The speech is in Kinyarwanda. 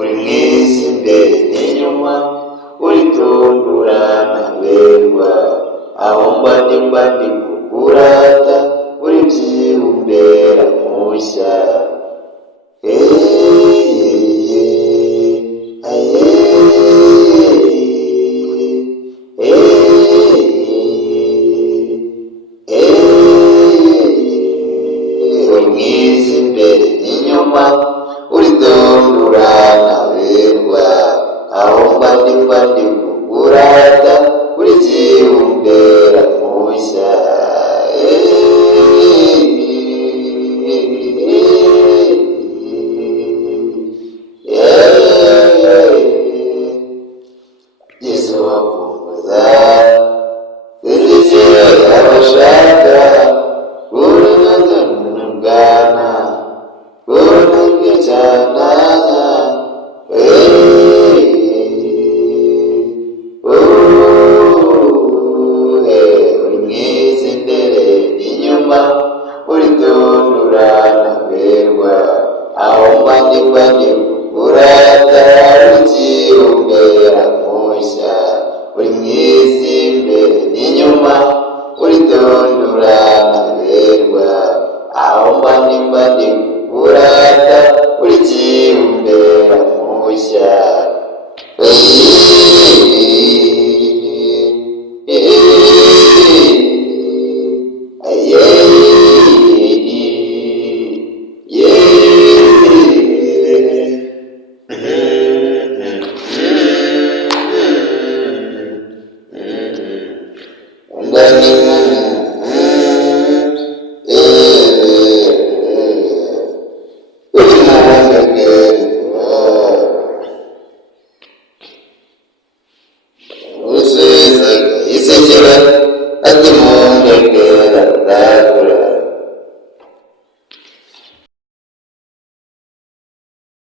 Ulimwezi mbere n'inyuma uritungurana berwa aho mbandi kukurata uri vyibumbera musha ulimwezi mbere n'inyuma uritungurana berwa aho mbandi kukurata uri vyibumbera musha Yesu wakumbuza Zizio yabashaka Urunugana Urunugicana Uri mwiza imbere inyuma uritundurana berwa aho mbandi urata ukiumbera musha uri mwiza imbere n'inyuma uritundurana berwa aho mbandi urata ukiumbera musha Isekera ati munde kera